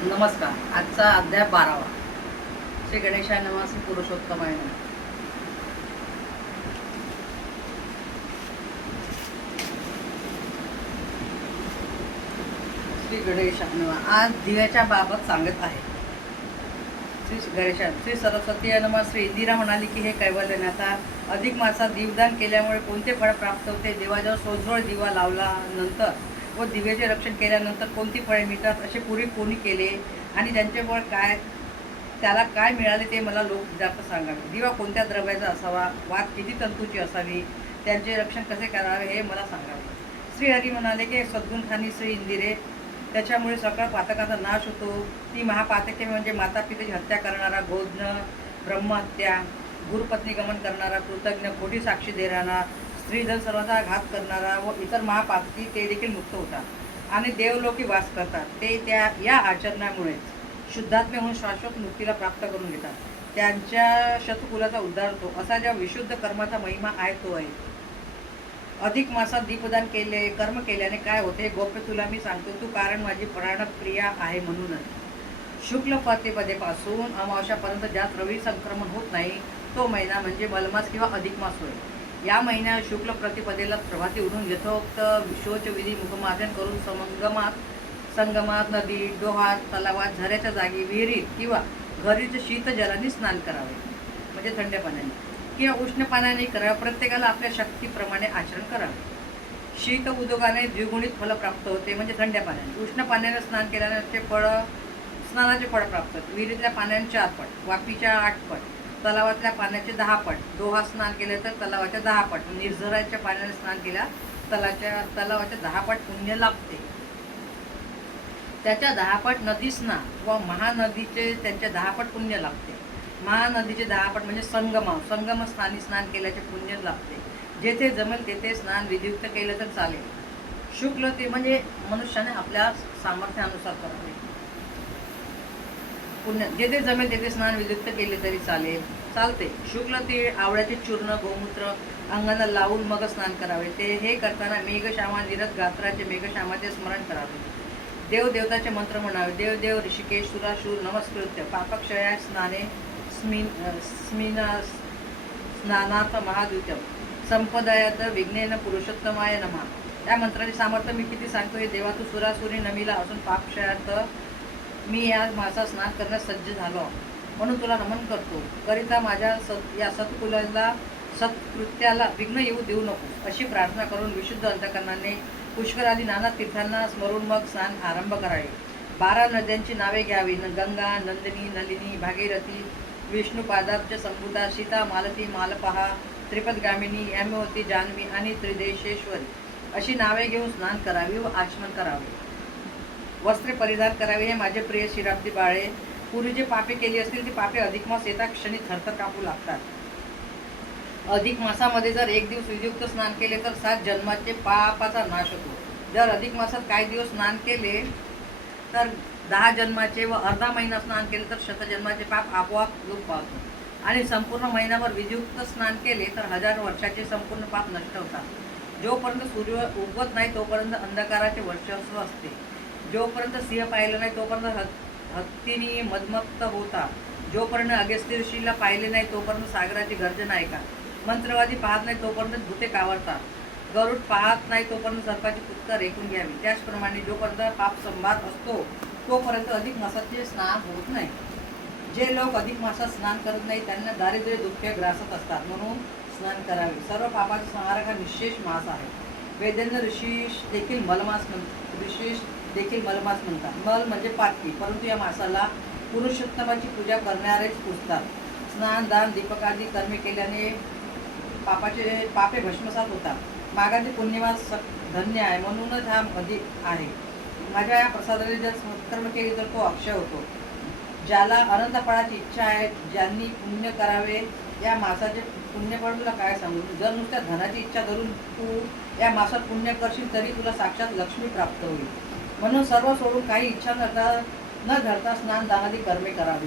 नमस्कार. आजचा अध्याय 12वा. श्री गणेशाय नमः. श्री पुरुषोत्तमाय नमः. श्री गणेशाय नमः. आज दिव्याच्या बाबत सांगत आहे. श्री गणेशाय. श्री सरस्वती नमः. श्री इंदिरा म्हणाली की हे कैवल्यनाथा, अधिक मासात दीपदान केल्यामुळे कोणते फळ प्राप्त होते? देवाजवळ सोजवळ दिवा लावल्यानंतर व दिव्याचे रक्षण केल्यानंतर कोणती फळे मिळतात? असे पूर्वी कोणी केले आणि त्यांचे फळ काय, त्याला काय मिळाले ते मला लोक जास्त सांगावे. दिवा कोणत्या द्रव्याचा असावा? वात किती तंतूची असावी? त्यांचे रक्षण कसे करावे हे मला सांगावे. श्रीहरी म्हणाले की सद्गुण खानी श्री इंदिरे, त्याच्यामुळे सकळ पातकाचा नाश होतो. ती महापातके म्हणजे मातापितेची हत्या करणारा, गोज्ञ, ब्रह्महत्या, गुरुपत्नी गमन करणारा, कृतज्ञ, खोटी साक्षी देणारा, स्त्रीधन सर्वांचा घात करणारा व इतर महापातकी ते देखील मुक्त होतात आणि देवलोकी वास करतात. ते त्या या आचरणामुळेच शुद्धात्मे होऊन शाश्वत मुक्तीला प्राप्त करून घेतात. त्यांच्या शत्रुकुलाचा उद्धार होतो. असा ज्या विशुद्ध कर्माचा महिमा आहे तो आहे. अधिक मासात दीपदान कर्म केल्याने काय होते? गोप्य तुला मी सांगतो, तू कारण माझी प्राणप्रिया आहे म्हणूनच. शुक्ल प्रतिपदेपासून अमावस्यापर्यंत ज्यात रवी संक्रमण होत नाही तो महिना म्हणजे मलमास किंवा अधिक मास होय. या महिन्यात शुक्ल प्रतिपदेला प्रभाती उठून यथोक्त शौचविधी मुखमार्जन करून संगमात, नदी, डोहात, तलावात, झऱ्याच्या जागी, विहिरीत किंवा घरीच शीत जलाने स्नान करावे, म्हणजे थंड पाण्याने किंवा उष्ण पाण्याने करावे. प्रत्येकाला आपल्या शक्तीप्रमाणे आचरण करावे. शीत उद्योगाने द्विगुणित फल प्राप्त होते, म्हणजे थंड पाण्याने. उष्ण पाण्याने स्नान केल्याने स्नानाचे फळ प्राप्त होते. विहिरीतल्या पाण्याने 4 पट, वाफीच्या 8 पट, तलावातल्या पाण्याचे 10 पट, डोहात स्नान केले तर तलावाच्या 10 पट, निर्झराच्या पाण्याने स्नान केल्या तलावाच्या 10 पट पुण्य लाभते. त्याच्या 10 पट नदी स्नान व महानदीचे त्यांच्या 10 पट पुण्य लाभते. महानदीचे 10 पट म्हणजे संगम स्थानी स्नान केल्याचे पुण्य लाभते. जेथे जमेल तेथे स्नान विधियुक्त केलं तर चालेल. शुक्ल ते म्हणजे मनुष्याने आपल्या सामर्थ्यानुसार करावे. पुण्य जेथे जमेल तेथे स्नान विधियुक्त केले तरी चालते. शुक्ल तीळ, आवळ्याचे चूर्ण, गोमूत्र अंगाला लावून मग स्नान करावे. ते हे करताना मेघश्यामा निरत गात्राचे मेघश्यामाचे स्मरण करावे. देवदेवताचे मंत्र म्हणावे. देवदेव ऋषिकेश सुराशूर नमस्कृत्य पापक्षया स्नाने स्नानार्थ महाद्युतम संपदायात विघ्नेन पुरुषोत्तमाय नमः. या मंत्राचे सामर्थ्य मी किती सांगतो हे देवा, तू सुरासुरी नमीला असून पापक्षयात मी या मासात स्नान करण्यास सज्ज झालो म्हणून तुला नमन करतो. करिता माझ्या या सत्कृत्याला विघ्न येऊ देऊ नको अशी प्रार्थना करून विशुद्ध अंतकरणाने पुष्करादी नाना तीर्थांना स्मरून मग स्नान आरंभ करावे. 12 नद्यांची नावे घ्यावी. गंगा, नंदिनी, नलिनी, भागीरथी, विष्णुपादाब्ज संभूता, सीता, मालती, मालपहा, त्रिपदगामिनी, हेमवती, जान्हवी आणि त्रिदेशेश्वरी अशी नावे घेऊन स्नान करावी व आचमन करावे. वस्त्रे परिधान करावे. हे माझे प्रिय शिराब्दी बाळे, पूर्वी जे पापे केली असतील ती पापे अधिक मास येता क्षणी थरथर कापू लागतात. अधिक मासामध्ये जर 1 दिवस विधियुक्त स्नान केले तर 7 जन्माचे पापाचा नाश होतो. जर अधिक मासात काही दिवस स्नान केले तर 10 जन्माचे व अर्धा महिना स्नान केले तर 100 जन्माचे पाप आपोआप लोप पावतो. आणि संपूर्ण महिनाभर विधियुक्त स्नान केले तर 1000 वर्षाचे संपूर्ण पाप नष्ट होतात. जोपर्यंत सूर्य उगवत नाही तोपर्यंत अंधकाराचे वर्चस्व असते. जोपर्यंत सिंह पाहिलं नाही तोपर्यंत हत्तीने मदमत्त होता. जोपर्यंत अगस्त्य ऋषीला पाहिले नाही तोपर्यंत सागराची गर्जना ऐका. मंत्रवादी पाहत नाही तोपर्यंत भूते कावरतात. गरुड पाहत नाही तोपर्यंत सर्पाची पुत्त रेखून घ्यावी. त्याचप्रमाणे जोपर्यंत पाप संभात असतो तोपर्यंत अधिक मासाचे स्नान होत नाही. जे लोक अधिक मासात स्नान करत नाही त्यांना दारिद्र्य दुःख ग्रासत असतात, म्हणून स्नान करावे. सर्व पापाचा संहारक हा निःशेष मास आहे. वेदेंद्र ऋषीश देखील मलमास म्हणतात. मल म्हणजे पापी, परंतु या मासाला पुरुषोत्तमाची पूजा करणारेच पुजतात. स्नान, दान, दीपकादी कर्मे केल्याने पापे भस्मसात होतात. मागाचे पुण्यवास धन्य आहे म्हणूनच हा अधिक आहे. माझ्या या प्रसादाने जर सत्कर्म केले तर तो अक्षय होतो. ज्याला अनंत फळाची इच्छा आहे, ज्यांनी पुण्य करावे, या मासाचे पुण्यफळ तुला काय सांगू. जर नुसत्या धनाची इच्छा धरून तू या मासात पुण्य करशील तरी तुला साक्षात लक्ष्मी प्राप्त होईल. म्हणून सर्व सोडून काही इच्छा न धरता स्नान दानादी कर्मे करावी.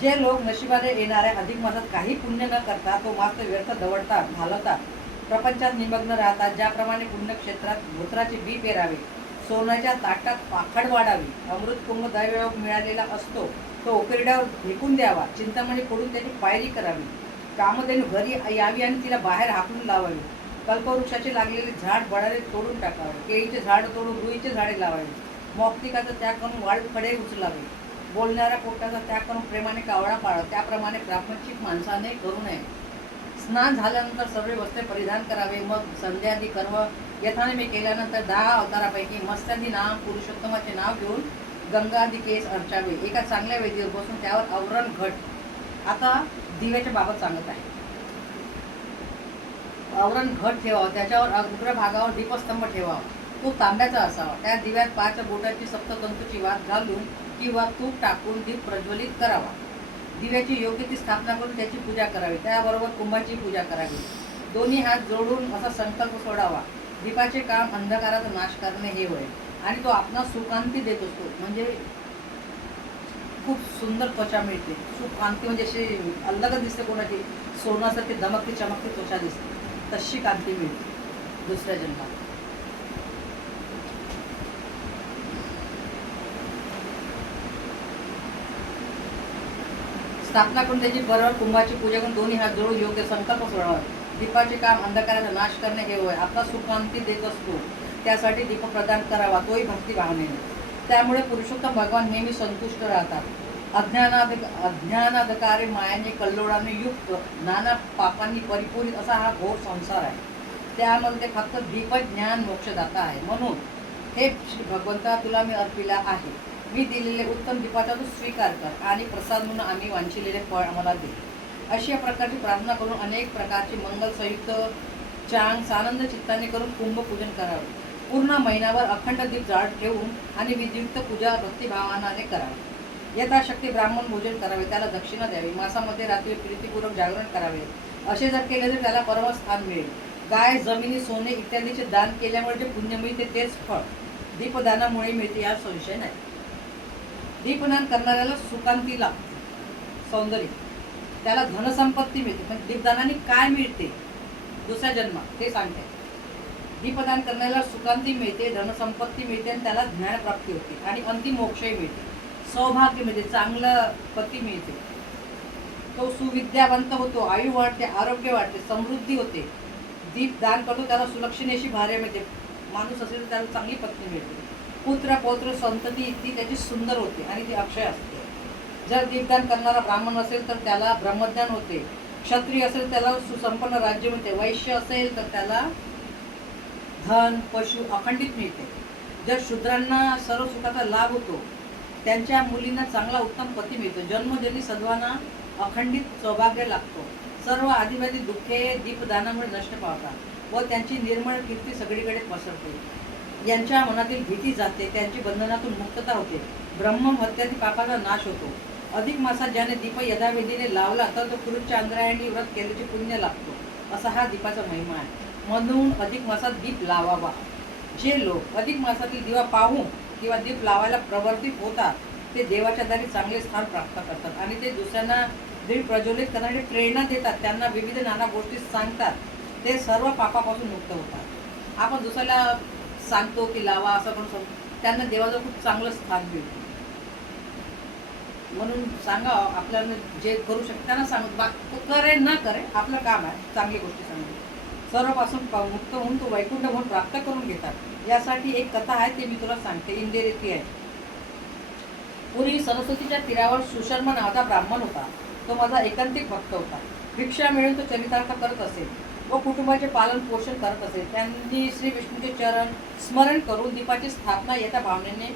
जे लोक नशिबाने येणाऱ्या अधिक मासात काही पुण्य न करता तो मास व्यर्थ दवडतात, घालवतात, प्रपंचात निमग्न राहतात. ज्याप्रमाणे पुण्यक्षेत्रात धोत्राचे बी पेरावे, सोन्याच्या ताटात पाखड वाढावी, अमृत कुंभ दैवयोग मिळालेला असतो तो उकिरड्यावर फेकून द्यावा, चिंतामणी फोडून त्याची पायरी करावी, कामधेनू घरी यावी आणि तिला बाहेर हाकलून लावावी, कल्पवृक्षाचे लागलेले झाड बळाले तोडून टाकावे, केळीचे झाड तोडून रुईचे झाडे लावावे, मौक्तिकाचा त्याग करून वाळू खडे उचलावे, बोलणाऱ्या पोटाचा त्याग करून प्रेमाने कावळा पाळा, त्याप्रमाणे प्रापंचिक माणसाने करू नये. स्नान झाल्यानंतर सर्व वस्त्रे परिधान करावे, मग संध्यादी कर्म यथानेमी केल्यानंतर 10 अवतारापैकी मत्स्यादी नाम पुरुषोत्तमाचे नाव घेऊन गंगादी केस अर्चावे, एका चांगल्या वेदीवर बसून त्यावर आवरण घट. आता दिव्याच्या बाबत सांगत आहे. आवरण घट ठेवावं, त्याच्यावर अग्रभागावर दीपस्तंभ ठेवावा, तो तांब्याचा असावा, त्या दिव्यात 5 बोटाची सप्ततंतूची वात घालून किंवा तूप टाकून दीप प्रज्वलित करावा, दिव्याची योग्य ती स्थापना करून त्याची पूजा करावी, त्याबरोबर कुंभाची पूजा करावी, दोन्ही हात जोडून असा संकल्प सोडावा, दीपाचे काम अंधकाराचा नाश करणे हे होय, आणि तो आपणास सुकांती देत असतो, म्हणजे खूप सुंदर त्वचा मिळते. सुकांती म्हणजे अशी अलगच दिसते, कोणाची सोन्यासारखी दमकती चमकती त्वचा दिसते, तशी कांती मिळते दुसऱ्या जन्मात. स्थापना करून त्याची बरोबर कुंभाची पूजा करून दोन्ही हात जोडून योग्य संकल्प सोडावा, दीपाचे काम अंधकाराचा नाश करणे हे होय, आपला सुखांती देत असतो, त्यासाठी दीप प्रदान करावा, तोही भक्तिभावनेने. त्यामुळे पुरुषोत्तम भगवान नेहमी संतुष्ट राहतात. अज्ञानाधकारे मायाने कल्लोळाने युक्त नाना पापांनी परिपूरित असा हा घोर संसार आहे, त्यामध्ये फक्त दीप ज्ञान मोक्षदाता आहे. म्हणून हे श्री भगवंता, तुला मी अर्पिला आहे, मी दिलेले उत्तम दीपाचा तू स्वीकार कर आणि प्रसाद म्हणून आम्ही वांछिलेले फळ आम्हाला दे. अशी या प्रकारची प्रार्थना करून अनेक प्रकारची मंगलसयुक्त चांग सानंद चित्ताने करून कुंभपूजन करावे. पूर्ण महिनाभर अखंड दीप जाळ ठेवून आणि विधियुक्त पूजा भक्तिभावानाने करावी. यथाशक्ती ब्राह्मण भोजन करावे, त्याला दक्षिणा द्यावी, मासामध्ये रात्री प्रीतीपूर्वक जागरण करावे. असे जर केले तर त्याला परमस्थान मिळेल. गाय, जमिनी, सोने इत्यादीचे दान केल्यामुळे जे पुण्य मिळते तेच फळ दीपदानामुळे मिळते, यात संशय नाही. दीपदान करणाऱ्याला सुकांती लागते, सौंदर्य, त्याला धनसंपत्ती मिळते. पण दीपदानाने काय मिळते दुसऱ्या जन्मात ते सांगते. दीपदान करण्याला सुकांती मिळते, धनसंपत्ती मिळते आणि त्याला ज्ञानप्राप्ती होते आणि अंतिम मोक्षही मिळते, सौभाग्य मिळते, चांगलं पती मिळते, तो सुविद्यावंत होतो, आयु वाढते, आरोग्य वाढते, समृद्धी होते. दीप दान करतो त्याला सुलक्षणेशी भार्य मिळते, माणूस असेल तर त्याला चांगली पत्नी मिळते, पुत्र पौत्र संतती ती त्याची सुंदर होते आणि ती अक्षय असते. जर दीपदान करणारा ब्राह्मण असेल तर त्याला ब्रह्मज्ञान होते, क्षत्रिय असेल त्याला सुसंपन्न राज्य मिळते, वैश्य असेल तर त्याला धन पशु अखंडित मिळते. जर शूद्रांना सर्व सुखाचा लाभ होतो, त्यांच्या मुलींना चांगला उत्तम पती मिळतो, जन्मजन्मी सद्वांना अखंडित सौभाग्य लागतो. सर्व आदिवासी दुःखे दीपदानामुळे नष्ट पावतात व त्यांची निर्मळ कीर्ती सगळीकडे पसरते. यांच्या मनातील भीती जाते, त्यांची बंधनातून मुक्तता होते, ब्रह्महत्यादी पापाचा नाश होतो. अधिक मासात ज्याने दीप यथाविधीने लावला तर तो पुरुषच्या अंतरायणी व्रत केल्याचे पुण्य लागतो, असा हा दीपाचा महिमा आहे. म्हणून अधिक मासात दीप लावावा. जे लोक अधिक मासातील दिवा पाहून किंवा दीप लावायला प्रवर्तित होतात ते देवाच्या दारी चांगले स्थान प्राप्त करतात आणि ते दुसऱ्यांना दीप प्रज्वलित करणारी प्रेरणा देतात, त्यांना विविध नाना गोष्टी सांगतात, ते सर्व पापापासून मुक्त होतात. आपण दुसऱ्याला सांगतो की लावा असं पण त्यांना देवाचं खूप चांगलं स्थान मिळतं. म्हणून सांगा, आपल्याला जे करू शकते त्यांना सांगतो, करे न करे आपलं काम आहे चांगली गोष्टी सांगणे. सर्वपासून मुक्त होऊन तो वैकुंठ म्हणून प्राप्त करून घेतात. यासाठी एक कथा आहे, ते मी तुला सांगते, इंदिरेची आहे. पूर्वी सरस्वतीच्या तीरावर सुशर्मा नावाचा ब्राह्मण होता. तो माझा एकांतिक भक्त होता. भिक्षा मिळून तो चरितार्थ करत असेल व कुटुंबाचे पालन पोषण करत असेल. त्यांनी श्री विष्णूचे चरण स्मरण करून दीपाची स्थापना येत्या भावनेने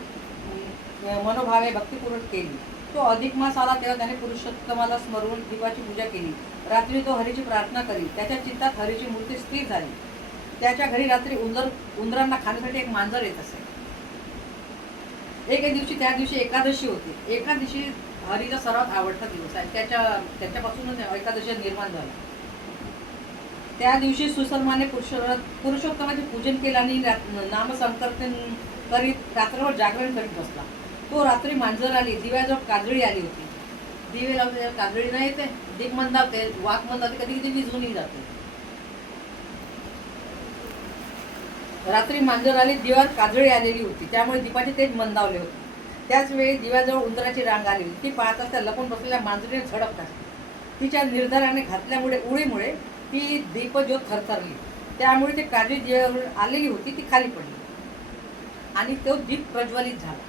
मनोभावे भक्तिपूर्वक केली. तो अधिक मास आला तेव्हा त्याने पुरुषोत्तमाला स्मरून दीपाची पूजा केली. रात्री तो हरीची प्रार्थना करी. त्याच्या चित्तात हरीची मूर्ती स्थिर झाली. त्याच्या घरी रात्री उंदरांना खाण्यासाठी एक मांजर येत असे. एके दिवशी, त्या दिवशी एकादशी होती. एकादशी हरीचा सर्वात आवडता दिवस आहे. त्याच्यापासूनच एकादशी निर्माण झाला. त्या दिवशी सुशर्माने पुरुषोत्तमाचे पूजन केले आणि नामसंकीर्तन करीत रात्रभर जागरण करीत बसला. तो रात्री मांजर आली, दिव्याजवळ काजळी आली होती. दिवे लावते, काजळी नाही येते, दीप मंदावते, वाक मंदावते, कधी कधी विझूनही जाते. रात्री मांजर आली, दिव्यावर काजळी आलेली होती, त्यामुळे दीपाचे तेज मंदावले होते. त्याच वेळी दिव्याजवळ उंदराची रांग आली होती. ती पाहताच त्या लपून बसलेल्या मांजरीने झडप घातली. तिच्या निर्धाराने घातल्यामुळे उडीमुळे ती दीपज्योत थरथरली. त्यामुळे ती काजळी दिव्यावरून आलेली होती ती खाली पडली आणि तो दीप प्रज्वलित झाला.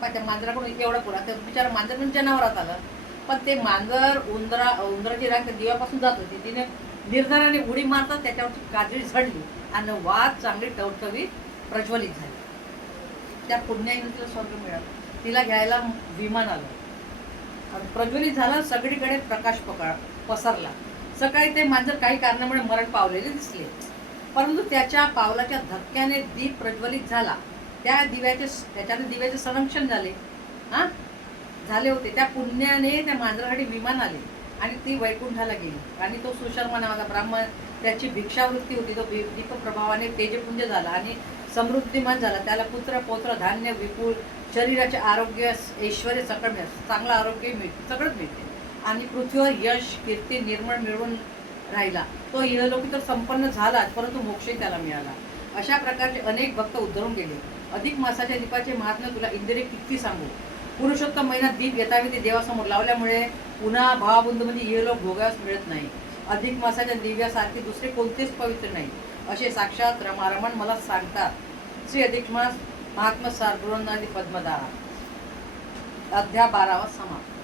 पण त्या मांजराकडून एवढा पुरा त्या बिचारा मांजर पण जनावरात आलं. पण ते मांजर उंदराची रांग त्या दिव्यापासून जात होती. तिने निर्धाराने उडी मारतात त्याच्यावरची काजळी झडली आणि वाद चांगली टवटवीत प्रज्वलित झाली. त्या पुण्याईने तिला स्वर्ग मिळाला. तिला घ्यायला विमान आलं. प्रज्वलित झाला, सगळीकडे प्रकाश पसरला. सकाळी ते मांजर काही कारणामुळे मरण पावलेले दिसले, परंतु त्याच्या पावलाच्या धक्क्याने दीप प्रज्वलित झाला. त्याच्याने दिव्याचे संरक्षण झाले होते. त्या पुण्याने त्या मांजरासाठी विमान आले आणि ती वैकुंठाला गेली. आणि तो सुशर्मा नावाचा ब्राह्मण, त्याची भिक्षावृत्ती होती, तो दीपप्रभावाने तेजपुंज झाला आणि समृद्धिमान झाला. त्याला पुत्र पौत्र धान्य विपुल, शरीराचे आरोग्य ऐश्वर्य सकळ मिळते, चांगलं आरोग्य मिळते, सगळंच मिळते आणि पृथ्वीवर यश कीर्ती निर्मळ मिळवून राहिला. तो इहलोकी तर संपन्न झालाच, परंतु मोक्षही त्याला मिळाला. अशा प्रकारचे अनेक भक्त उद्धरून गेले. अधिक मासाच्या दीपाचे महात्म्य तुला इंद्रिय किती सांगू. पुरुषोत्तम महिन्यात दीप येतावेळी देवासमोर लावल्यामुळे पुन्हा भावाबंधूमध्ये इहलोक भोगास मिळत नाही. अधिक मासाच्या दिव्यासारखे दुसरे कोणतेच पवित्र नाही, असे साक्षात रमारमण मला सांगतात. श्री अधिक मास महात्मा सार बृहन्नादी पद्मधारा. अध्याय 12 समाप्त.